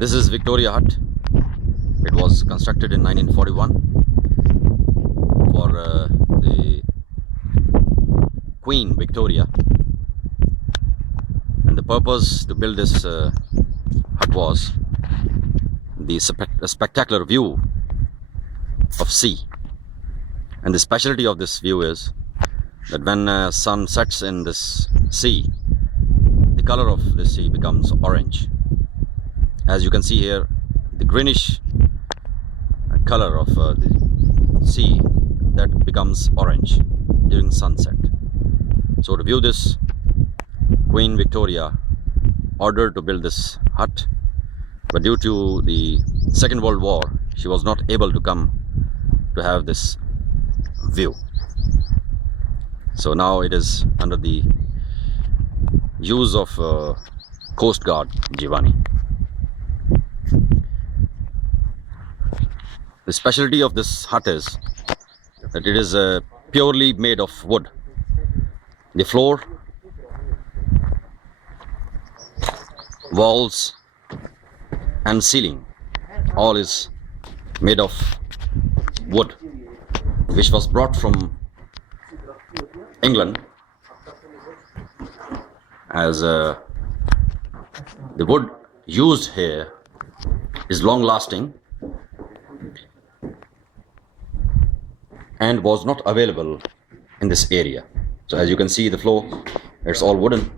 This is Victoria Hut. It was constructed in 1941 for the Queen Victoria, and the purpose to build this hut was the spectacular view of sea. And the specialty of this view is that when sun sets in this sea, the color of the sea becomes orange. As you can see here, the greenish color of the sea that becomes orange during sunset. So to view this, Queen Victoria ordered to build this hut, but due to the Second World War, she was not able to come to have this view. So now it is under the use of Coast Guard Jiwani. The specialty of this hut is that it is purely made of wood. The floor, walls and ceiling all is made of wood, which was brought from England, as the wood used here is long lasting and was not available in this area. So as you can see, the floor, it's all wooden,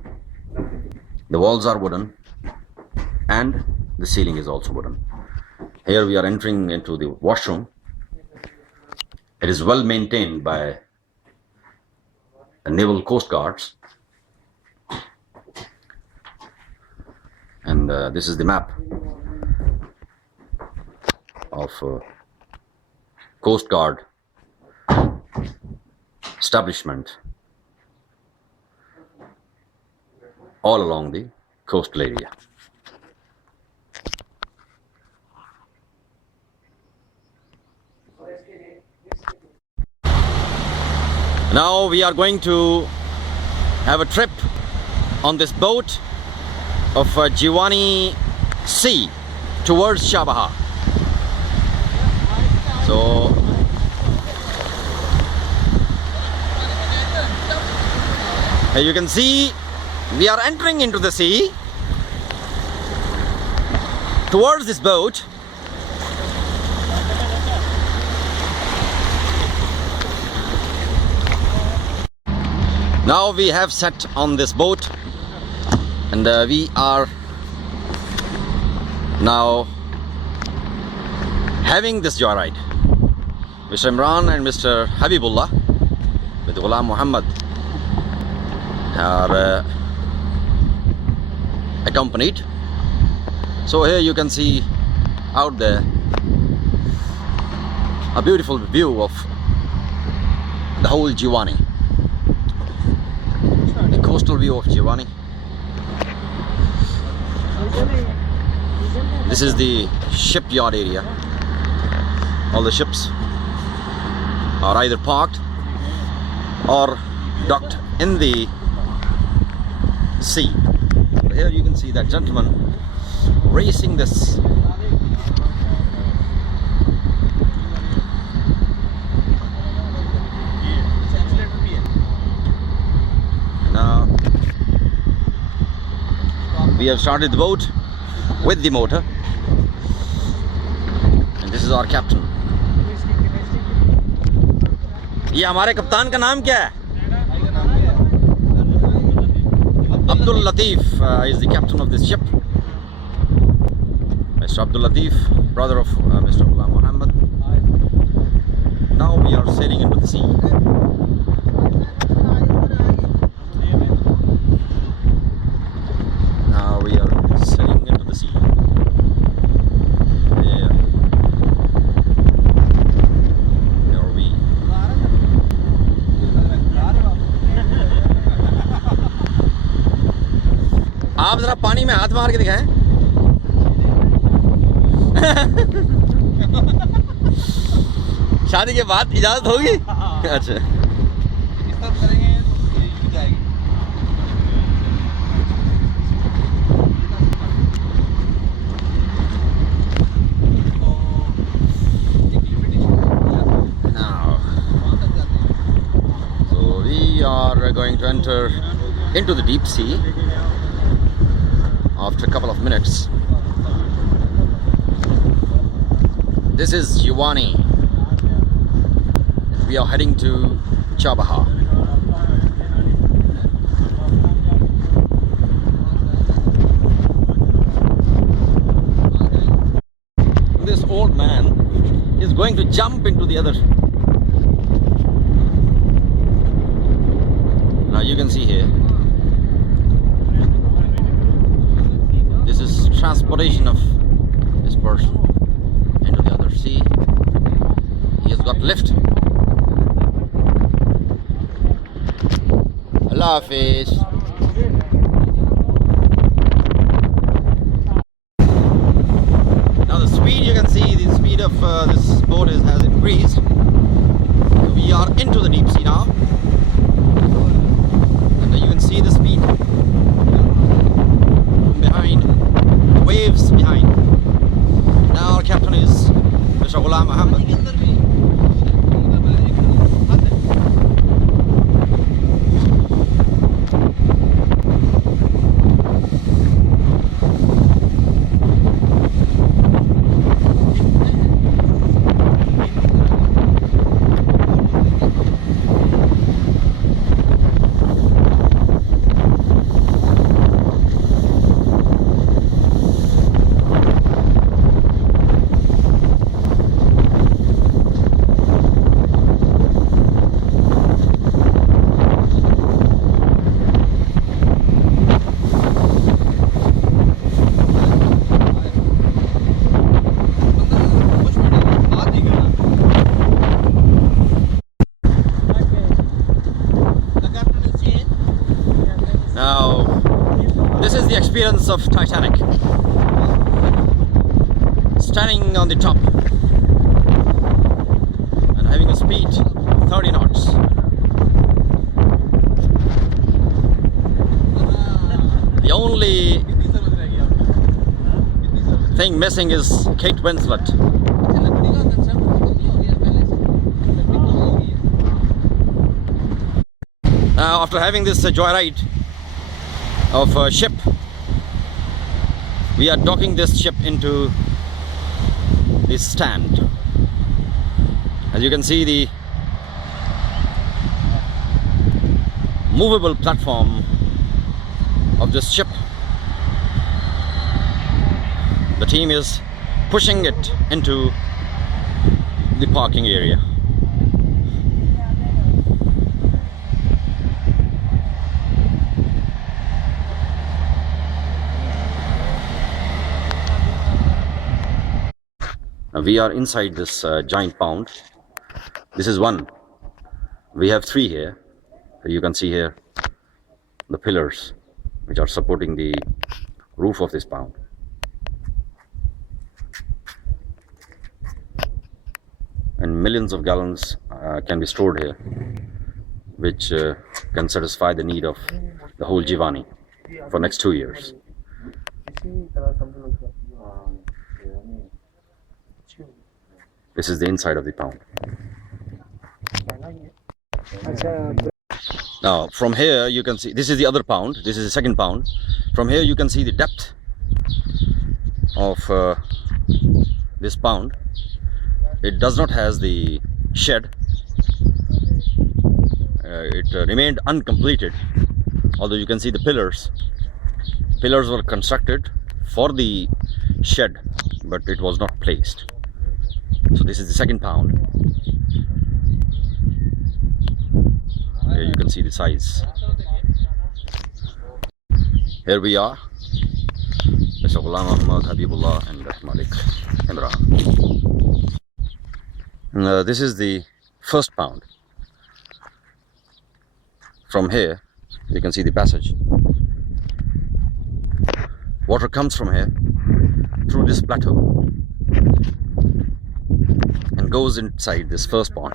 the walls are wooden, and the ceiling is also wooden. Here we are entering into the washroom. It is well maintained by the Naval Coast Guards, and this is the map of Coast Guard establishment all along the coastal area. Now we are going to have a trip on this boat of Jiwani Sea towards Shabaha. So here you can see we are entering into the sea towards this boat. Now we have set on this boat, and we are now having this joyride. Mr. Imran and Mr. Habibullah with Ghulam Muhammad are accompanied. So here you can see out there a beautiful view of the whole Jiwani, the coastal view of Jiwani. This is the shipyard area. All the ships are either parked or docked in the sea. But here you can see that gentleman racing this now. We have started the boat with the motor, and this is our captain. ये हमारे कप्तान का नाम क्या है? Abdul Latif is the captain of this ship. Mr. Abdul Latif, brother of Mr. Ghulam Muhammad. Now we are sailing into the sea. Now we are sailing into the sea. Yeah. There are we. आप जरा पानी में हाथ मार के दिखाएं। शादी के बाद इजाजत होगी? अच्छा, going to enter into the deep sea after a couple of minutes. This is Jiwani. We are heading to Chabaha. This old man is going to jump into the other. Now you can see here, this is transportation of this person into the other sea. He has got lift. Allah Hafiz. Now the speed, you can see the speed of this boat has increased. So we are into the deep sea now. You can see the speed from behind, the waves behind. Now our captain is Mr. Ghulam Muhammad. Now, this is the experience of Titanic. Standing on the top and having a speed of 30 knots. The only thing missing is Kate Winslet. Now, after having this joyride of a ship, we are docking this ship into this stand. As you can see, the movable platform of this ship, the team is pushing it into the parking area. We are inside this giant pound. This is one. We have three here. You can see here the pillars which are supporting the roof of this pound. And millions of gallons can be stored here, which can satisfy the need of the whole Jiwani for next 2 years. This is the inside of the pound. Now from here you can see, this is the other pound, this is the second pound. From here you can see the depth of this pound. It does not have the shed. It remained uncompleted, although you can see the pillars. Pillars were constructed for the shed, but it was not placed. So this is the second pound. Here you can see the size. Here we are, Mr. Ghulam Muhammad, Habibullah and Malik Imran. This is the first pound. From here you can see the passage. Water comes from here through this plateau and goes inside this first pond.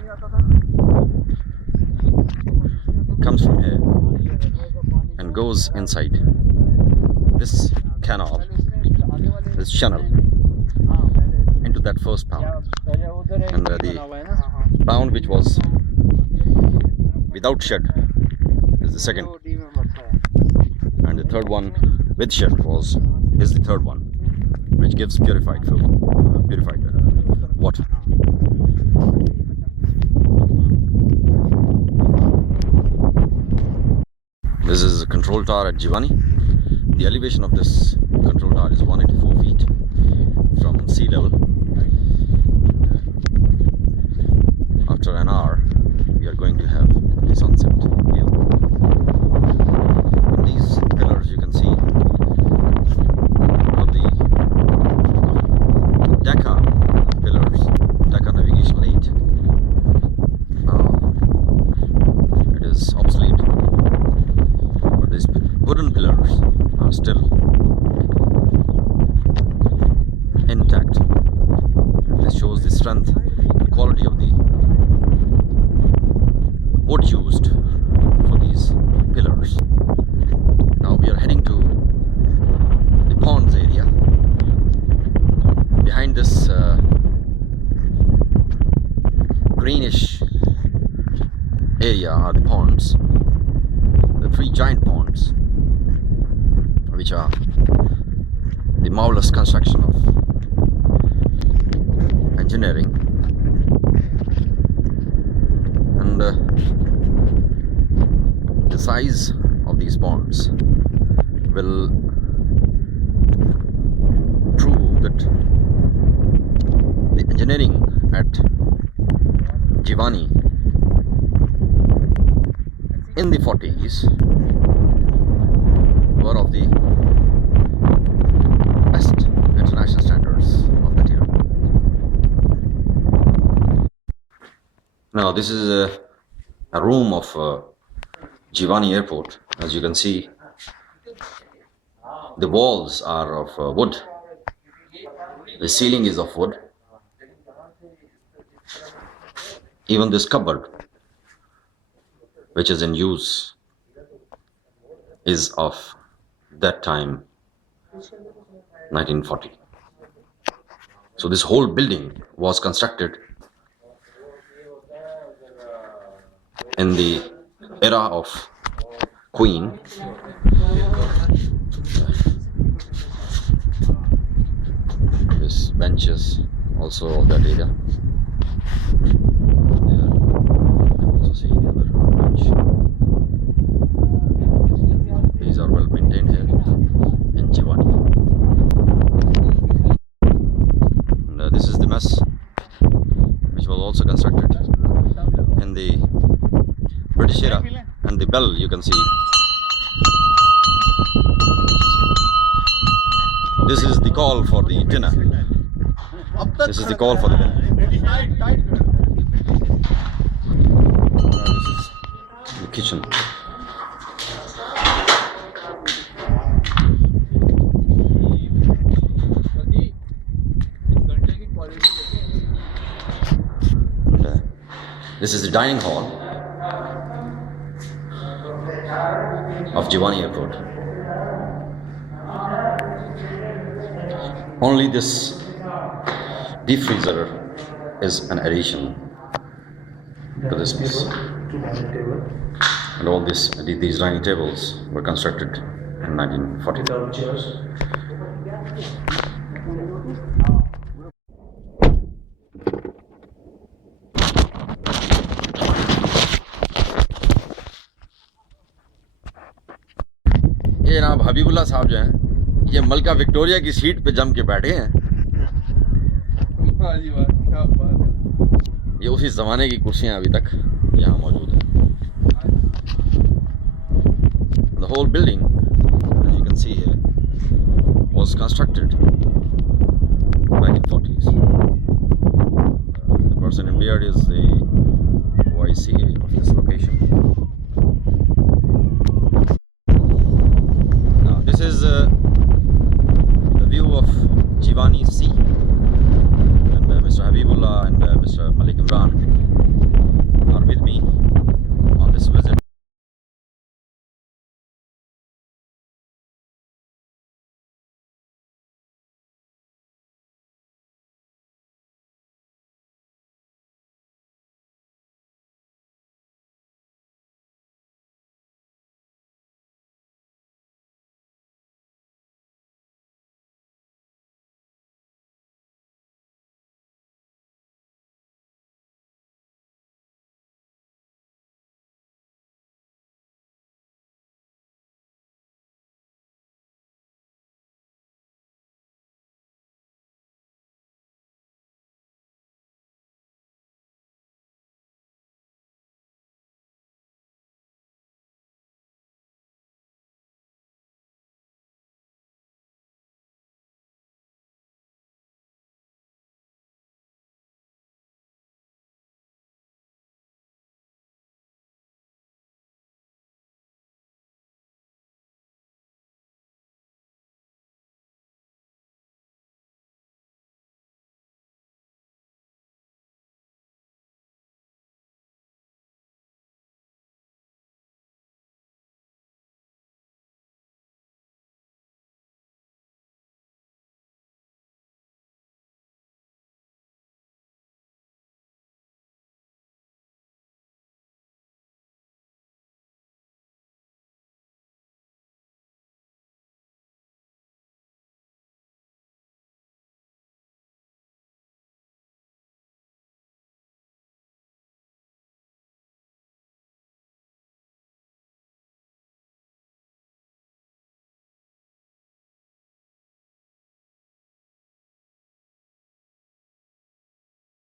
Comes from here and goes inside this canal, this channel, into that first pound. And the pound which was without shed is the second, and the third one with chef is the third one, which gives purified water. This is a control tower at Jiwani. The elevation of this control tower is 184 feet from sea level. After an hour, we are going to have the sunset view. And these pillars you can see are the Decca pillars, Decca Navigational 8. Now it is obsolete, but these wooden pillars are still intact, and this shows the strength and quality of the wood used for these pillars. Now we are heading to the ponds area. Behind this greenish area are the ponds, the three giant ponds, which are the marvelous construction of engineering. And the size of these ponds will prove that the engineering at Jiwani in the 40s were of the best international standards of that era. Now this is a room of Jiwani airport. As you can see, the walls are of wood, the ceiling is of wood. Even this cupboard, which is in use, is of that time, 1940. So this whole building was constructed in the era of Queen. This benches also of that area. Yeah. Also see the other bench. These are well maintained here in Jiwani. And this is the mess, which was also constructed in the British era, and the bell you can see. This is the call for the dinner. This is the call for the dinner. This is the kitchen. And, this is the dining hall of Jiwani Airport. Only this deep freezer is an addition to this piece. And all these dining tables were constructed in 1940. ये जनाब हबीबुल्ला साहब जो हैं, ये मलका Victoria की seat पे जम के बैठे हैं। ये उसी ज़माने की कुर्सियां अभी तक यहाँ मौजूद हैं। The whole building, as you can see here, was constructed back in 40s. The person in beard is the OIC of this location. Now this is the view of Jiwani Sea, and Mr. Habibullah and Mr. Malik Imran are with me on this visit.